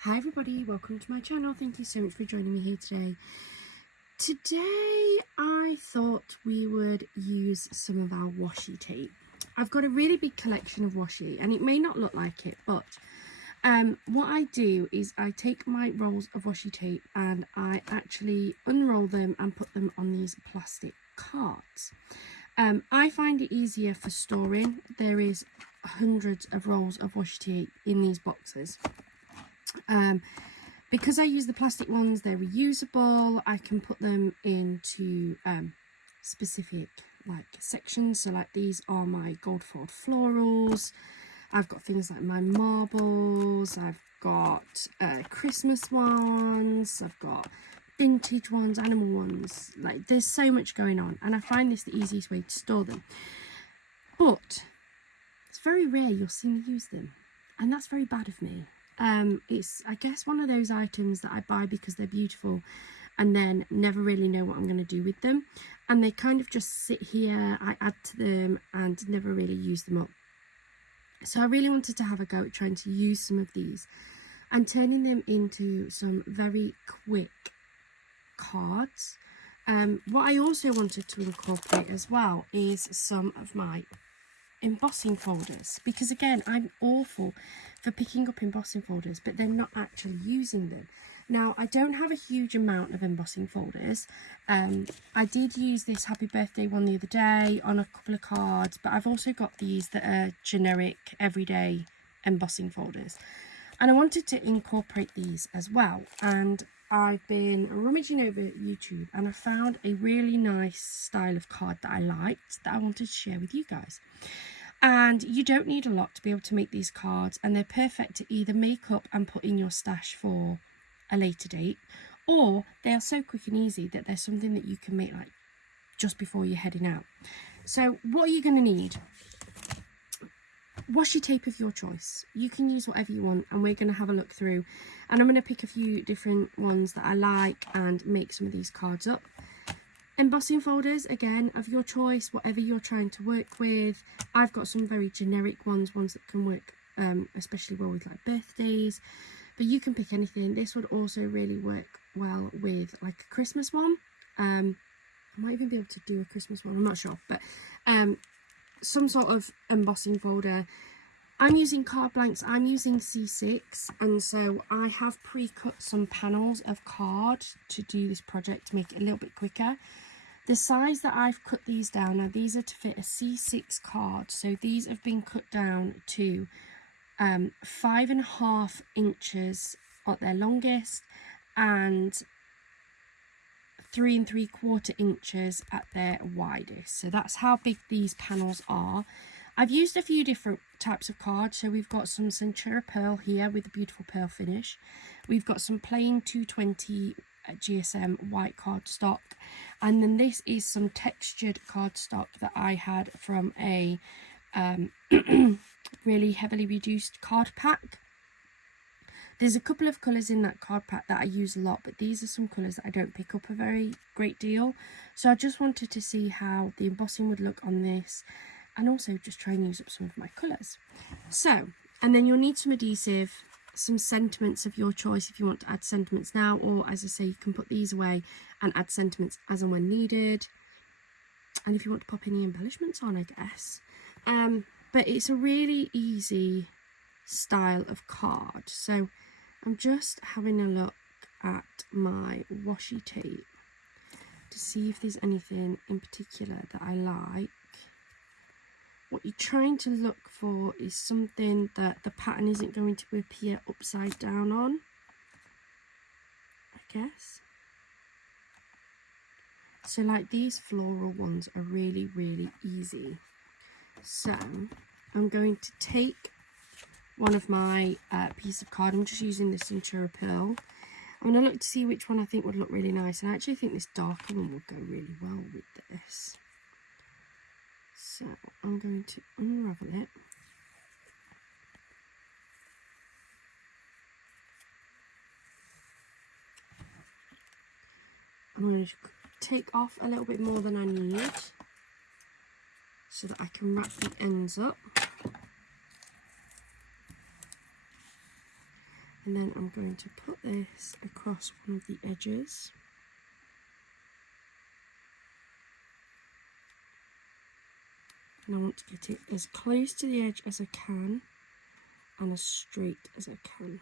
Hi everybody, welcome to my channel. Thank you so much for joining me here today. Today I thought we would use some of our washi tape. I've got a really big collection of washi and it may not look like it, but what I do is I take my rolls of washi tape and I actually unroll them and put them on these plastic cards. I find it easier for storing. There is hundreds of rolls of washi tape in these boxes. Because I use the plastic ones, they're reusable. I can put them into specific sections. So like these are my gold foiled florals. I've got things like my marbles. I've got Christmas ones. I've got vintage ones, animal ones. Like there's so much going on, and I find this the easiest way to store them. But it's very rare you'll see me use them, and that's very bad of me. It's, I guess, one of those items that I buy because they're beautiful and then never really know what I'm going to do with them, and they kind of just sit here. I add to them and never really use them up. So I really wanted to have a go at trying to use some of these and turning them into some very quick cards. What I also wanted to incorporate as well is some of my embossing folders, because again, I'm awful for picking up embossing folders but then not actually using them. Now, I don't have a huge amount of embossing folders. I did use this happy birthday one the other day on a couple of cards, but I've also got these that are generic everyday embossing folders, and I wanted to incorporate these as well. And I've been rummaging over YouTube and I found a really nice style of card that I liked, that I wanted to share with you guys. And you don't need a lot to be able to make these cards, and they're perfect to either make up and put in your stash for a later date, or they are so quick and easy that there's something that you can make like just before you're heading out. So what are you going to need? Washi tape of your choice. You can use whatever you want, and we're going to have a look through, and I'm going to pick a few different ones that I like and make some of these cards up. Embossing folders, again, of your choice, whatever you're trying to work with. I've got some very generic ones that can work especially well with like birthdays, but you can pick anything. This would also really work well with like a Christmas one. I might even be able to do a Christmas one, I'm not sure, but some sort of embossing folder. I'm using card blanks. I'm using C6, and so I have pre-cut some panels of card to do this project to make it a little bit quicker. The size that I've cut these down, now these are to fit a C6 card, so these have been cut down to 5.5 inches at their longest and 3 3/4 inches at their widest. So that's how big these panels are. I've used a few different types of cards. So we've got some Centura Pearl here with a beautiful pearl finish. We've got some plain 220 GSM white cardstock, and then this is some textured cardstock that I had from a really heavily reduced card pack. There's a couple of colours in that card pack that I use a lot, but these are some colours that I don't pick up a very great deal. So I just wanted to see how the embossing would look on this, and also just try and use up some of my colours. So, and then you'll need some adhesive, some sentiments of your choice if you want to add sentiments now, or as I say, you can put these away and add sentiments as and when needed. And if you want to pop any embellishments on, I guess. But it's a really easy style of card. So I'm just having a look at my washi tape to see if there's anything in particular that I like. What you're trying to look for is something that the pattern isn't going to appear upside down on, I guess. So like these floral ones are really, really easy. So I'm going to take one of my piece of card. I'm just using this Centura Pearl. I'm going to look to see which one I think would look really nice, and I actually think this darker one would go really well with this. So I'm going to unravel it. I'm going to take off a little bit more than I need so that I can wrap the ends up. And then I'm going to put this across one of the edges. And I want to get it as close to the edge as I can and as straight as I can.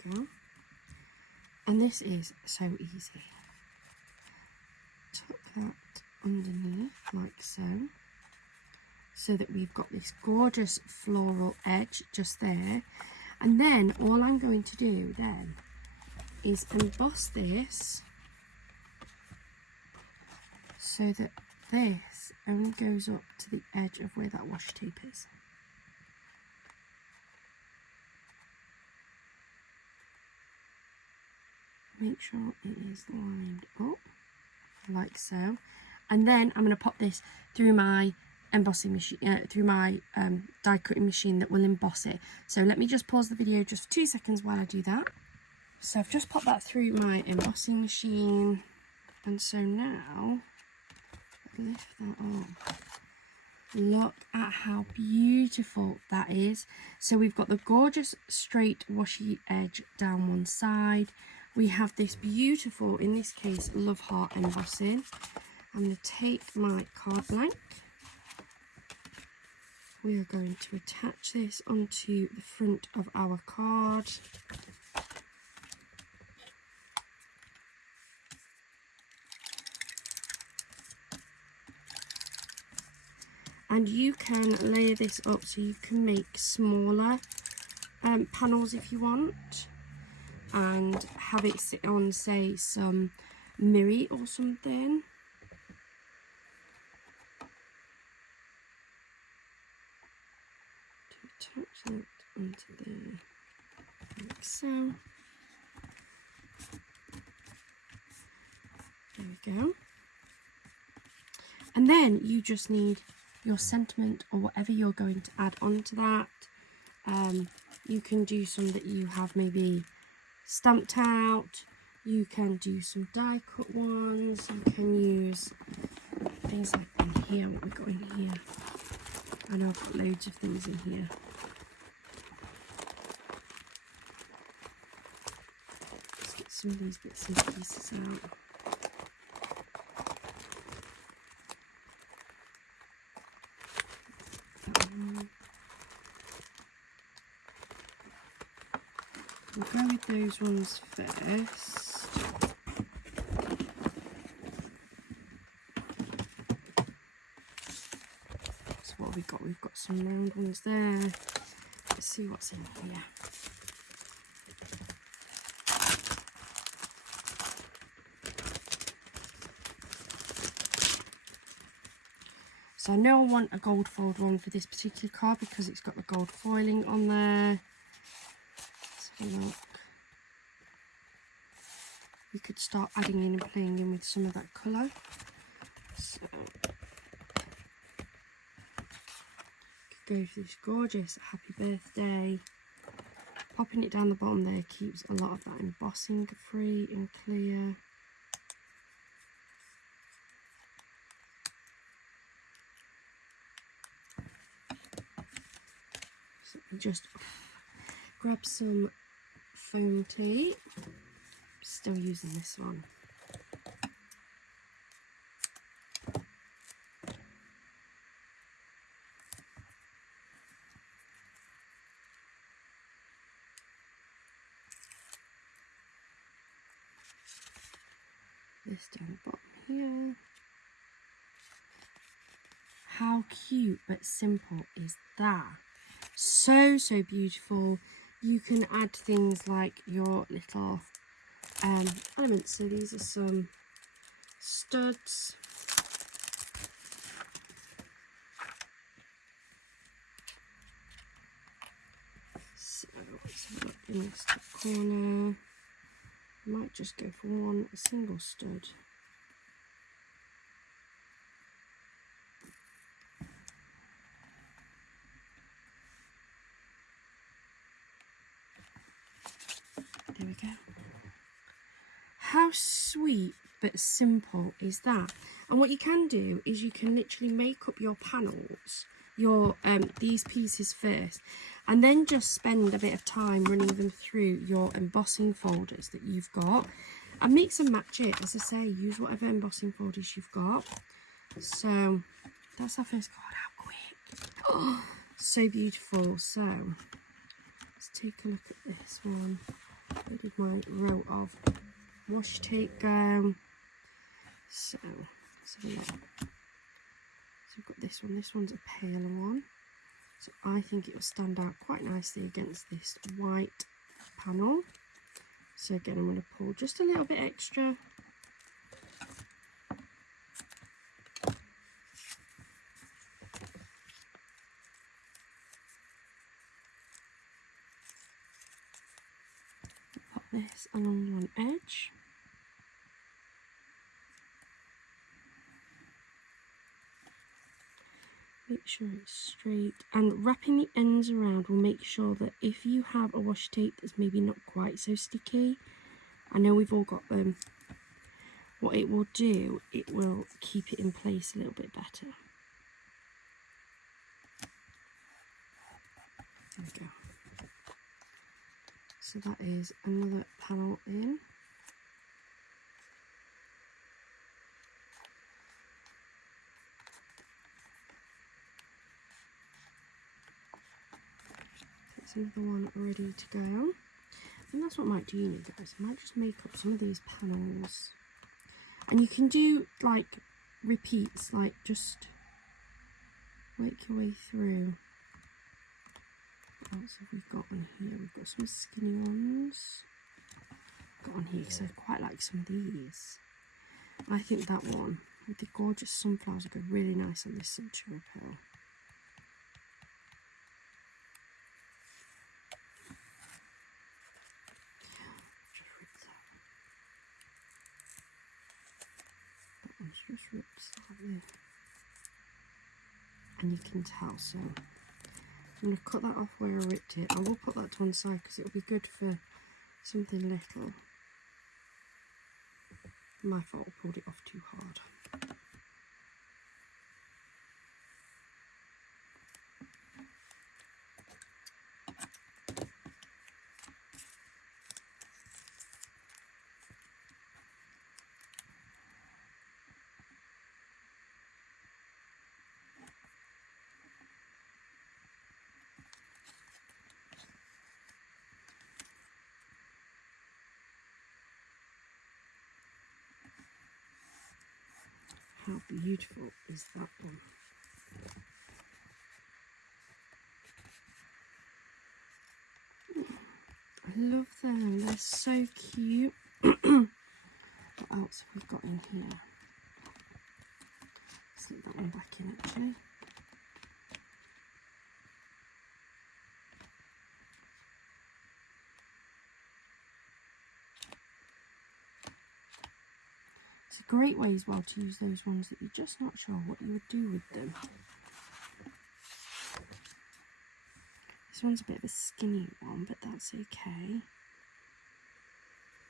There we go. And this is so easy. Tuck that underneath like so that we've got this gorgeous floral edge just there. And then all I'm going to do then is emboss this so that this only goes up to the edge of where that washi tape is. Make sure it is lined up like so. And then I'm going to pop this through my embossing machine, through my die cutting machine that will emboss it. So let me just pause the video just for 2 seconds while I do that. So I've just popped that through my embossing machine, and so now lift that up. Look at how beautiful that is. So we've got the gorgeous straight washi edge down one side. We have this beautiful, in this case, love heart embossing. I'm going to take my card blank. We are going to attach this onto the front of our card. And you can layer this up so you can make smaller panels if you want, and have it sit on, say, some mirror or something. To attach that onto there, like so. There we go. And then you just need your sentiment or whatever you're going to add onto that. You can do some that you have maybe stamped out. You can do some die cut ones. You can use things like in here. What we got in here? I know I've got loads of things in here. Let's get some of these bits and pieces out. We'll go with those ones first. So what have we got? We've got some round ones there. Let's see what's in here. So I know I want a gold foiled one for this particular card because it's got the gold foiling on there. Look, we could start adding in and playing in with some of that colour. So could go for this gorgeous happy birthday. Popping it down the bottom there keeps a lot of that embossing free and clear. So just grab some foam tape. Still using this one. This down the bottom here. How cute but simple is that? So beautiful. You can add things like your little elements. So these are some studs. So let's have a look in this top corner. I might just go for a single stud. There we go. How sweet but simple is that? And what you can do is you can literally make up your panels your these pieces first, and then just spend a bit of time running them through your embossing folders that you've got, and mix and match it. As I say, use whatever embossing folders you've got. So that's our first. God, how quick! Oh, so beautiful. So let's take a look at this one. Where did my row of washi tape go? So let's have a look. So we've got this one. This one's a paler one. So I think it will stand out quite nicely against this white panel. So again, I'm going to pull just a little bit extra. Pop this along one edge. Make sure it's straight, and wrapping the ends around will make sure that if you have a washi tape that's maybe not quite so sticky, I know we've all got them, what it will do, it will keep it in place a little bit better. There we go. So that is another panel in. Another one ready to go, and that's what I might do, you guys. I might just make up some of these panels, and you can do like repeats, like just work your way through. What else have we got on here? We've got some skinny ones got on here because I quite like some of these. I think that one with the gorgeous sunflowers would go really nice on this Century Pearl. Just rips slightly, and you can tell. So I'm going to cut that off where I ripped it. I will put that to one side because it'll be good for something little. My fault, I pulled it off too hard. How beautiful is that one? I love them, they're so cute. What else have we got in here? Let's let that one back in actually. It's a great way as well to use those ones that you're just not sure what you would do with them. This one's a bit of a skinny one, but that's okay.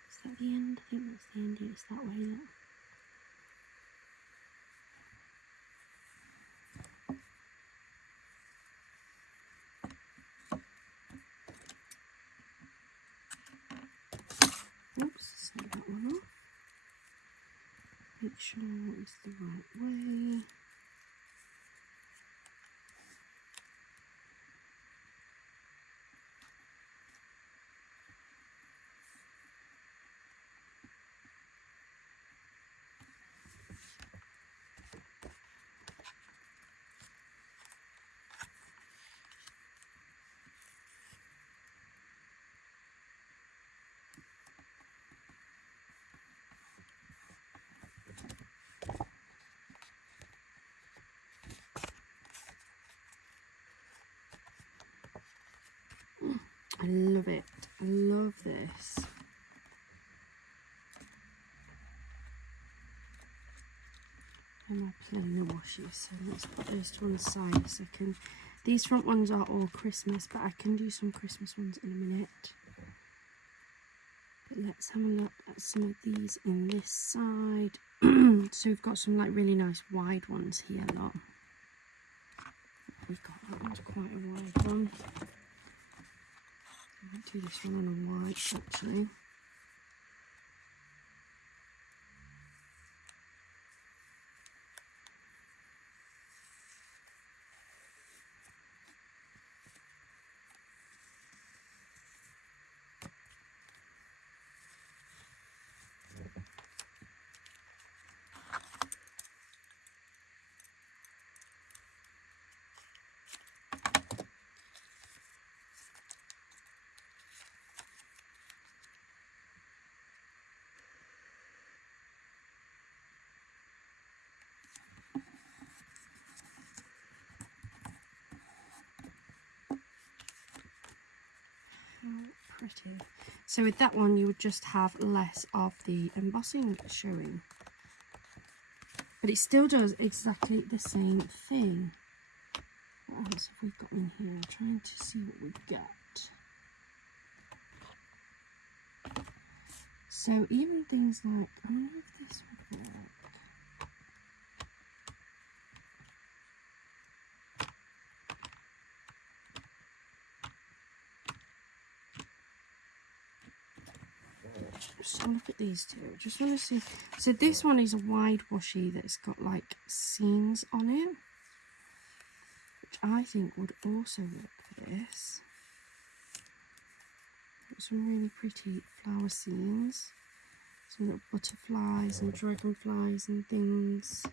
Is that the end? I think that's the end. It's that way. Look. Oops, snip that one off. Make sure it's the right way. I love it. I love this. And I'm playing the washi, so let's put those to one side a second. These front ones are all Christmas, but I can do some Christmas ones in a minute. But let's have a look at some of these in this side. So we've got some like really nice wide ones here, look. We That one's quite a wide one. I might do this one on a white actually. Pretty. So with that one you would just have less of the embossing showing, but it still does exactly the same thing. What else have we got in here? I'm trying to see what we get. So even things like, I wonder if this would work. So look at these two. I just want to see. So this one is a wide washi that's got like seams on it, which I think would also work for this. Got some really pretty flower seams, some little butterflies and dragonflies and things.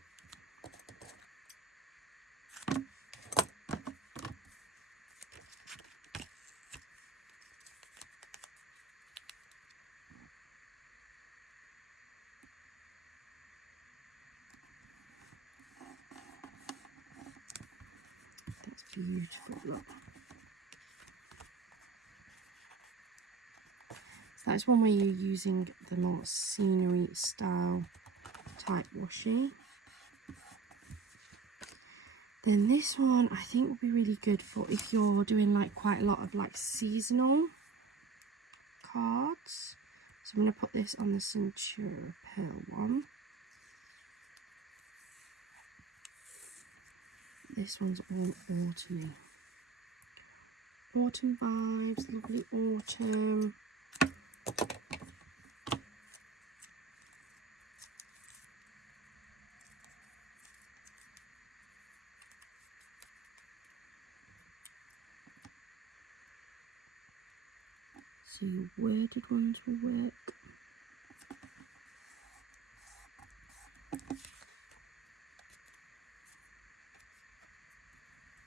That's beautiful, look. So that's one where you're using the more scenery style type washi. Then this one I think will be really good for if you're doing like quite a lot of like seasonal cards. So I'm going to put this on the Centura Pearl one. This one's all autumny. Autumn vibes, lovely autumn. So your worded ones will work.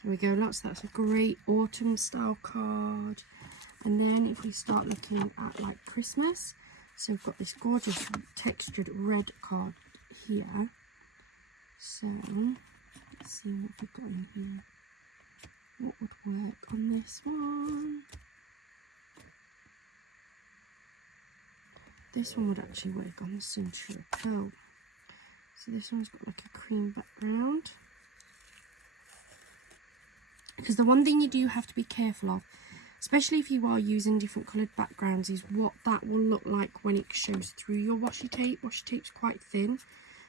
There we go, lots. That's a great autumn style card. And then if we start looking at like Christmas, so we've got this gorgeous textured red card here. So let's see what we've got in here. What would work on this one? This one would actually work on the Centura Pearl. So this one's got like a cream background. Because the one thing you do have to be careful of, especially if you are using different coloured backgrounds, is what that will look like when it shows through your washi tape. Washi tape's quite thin,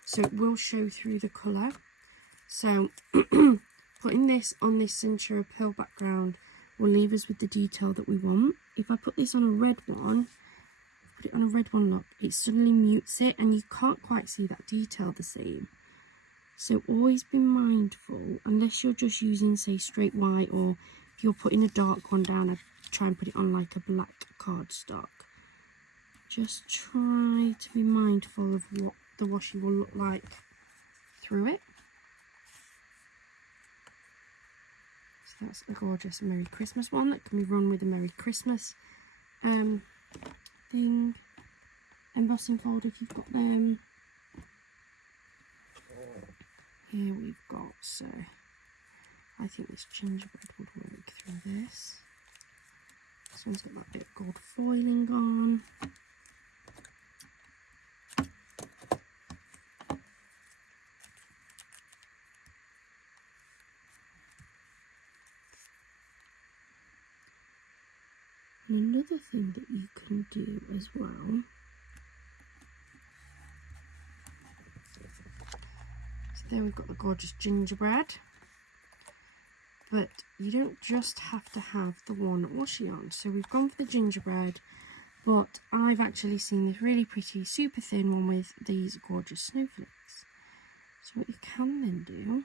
so it will show through the colour. So putting this on this Centura Pearl background will leave us with the detail that we want. If I put this on a red one, put it on a red one, look, it suddenly mutes it and you can't quite see that detail the same. So always be mindful, unless you're just using, say, straight white, or if you're putting a dark one down, I'd try and put it on like a black cardstock. Just try to be mindful of what the washi will look like through it. So that's a gorgeous Merry Christmas one that can be run with a Merry Christmas thing. Embossing folder if you've got them. Here we've got, so I think this gingerbread would work through this. This one's got that bit of gold foiling on. And another thing that you can do as well, so there we've got the gorgeous gingerbread. but you don't just have to have the one washi on. So we've gone for the gingerbread, but I've actually seen this really pretty super thin one with these gorgeous snowflakes. So what you can then do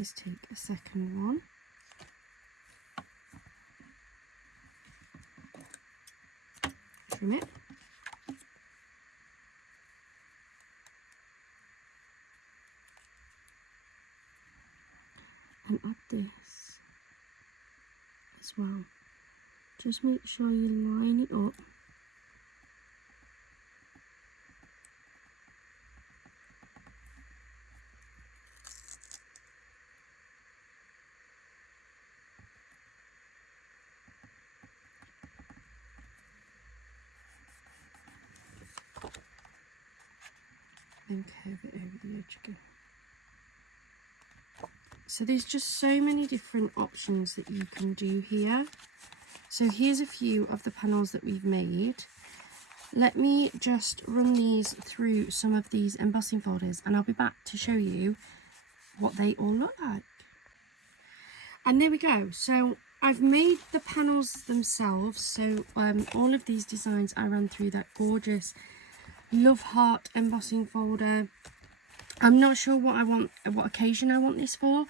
is take a second one, trim it, and add this as well. Just make sure you line it up. And curve it over the edge again. So there's just so many different options that you can do here. So here's a few of the panels that we've made. Let me just run these through some of these embossing folders and I'll be back to show you what they all look like. And there we go. So I've made the panels themselves. So all of these designs I ran through that gorgeous love heart embossing folder. I'm not sure what occasion I want this for,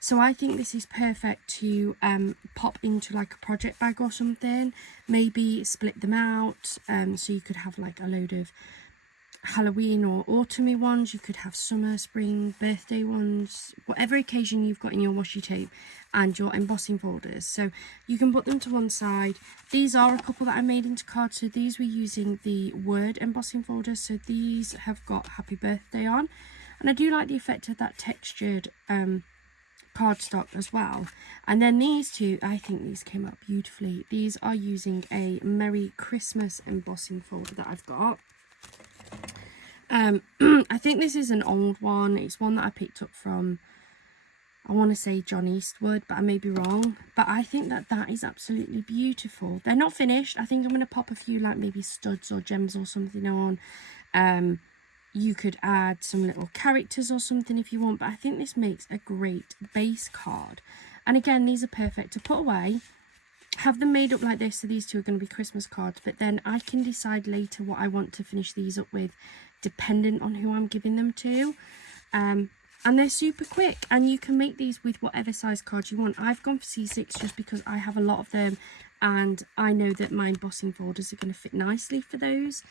so I think this is perfect to pop into like a project bag or something. Maybe split them out, so you could have like a load of Halloween or autumny ones. You could have summer, spring, birthday ones, whatever occasion you've got in your washi tape and your embossing folders. So you can put them to one side. These are a couple that I made into cards. So these were using the word embossing folders. So these have got happy birthday on. And I do like the effect of that textured cardstock as well. And then these two, I think these came out beautifully. These are using a Merry Christmas embossing folder that I've got. I think this is an old one. It's one that I picked up from, I want to say John Eastwood, but I may be wrong. But I think that that is absolutely beautiful. They're not finished. I think I'm going to pop a few like maybe studs or gems or something on. You could add some little characters or something if you want, but I think this makes a great base card. And again, these are perfect to put away. Have them made up like this, so these two are going to be Christmas cards, but then I can decide later what I want to finish these up with, dependent on who I'm giving them to. And they're super quick, and you can make these with whatever size cards you want. I've gone for C6 just because I have a lot of them, and I know that my embossing folders are going to fit nicely for those.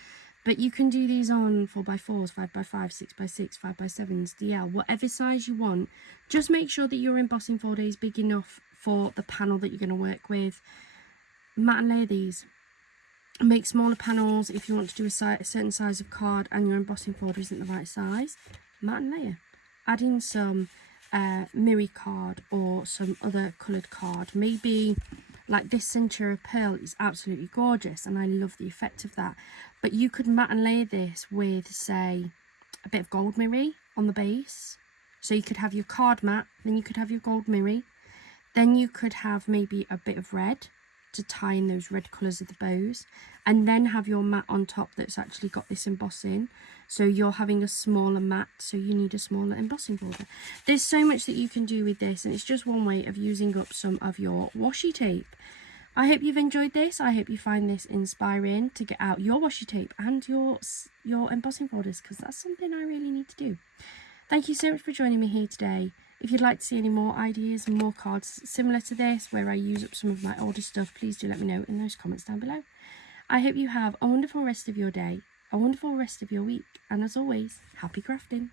But you can do these on 4x4s, 5x5, 6x6, 5x7s, DL, whatever size you want. Just make sure that your embossing folder is big enough for the panel that you're going to work with. Mat and layer these. Make smaller panels if you want to do a certain size of card and your embossing folder isn't the right size. Mat and layer. Add in some mirror card or some other coloured card. Maybe like this Centura Pearl is absolutely gorgeous and I love the effect of that. But you could mat and layer this with, say, a bit of gold mirror on the base. So you could have your card mat, then you could have your gold mirror. Then you could have maybe a bit of red to tie in those red colours of the bows. And then have your mat on top that's actually got this embossing. So you're having a smaller mat, so you need a smaller embossing folder. There's so much that you can do with this, and it's just one way of using up some of your washi tape. I hope you've enjoyed this. I hope you find this inspiring to get out your washi tape and your embossing folders, because that's something I really need to do. Thank you so much for joining me here today. If you'd like to see any more ideas and more cards similar to this, where I use up some of my older stuff, please do let me know in those comments down below. I hope you have a wonderful rest of your day, a wonderful rest of your week, and as always, happy crafting.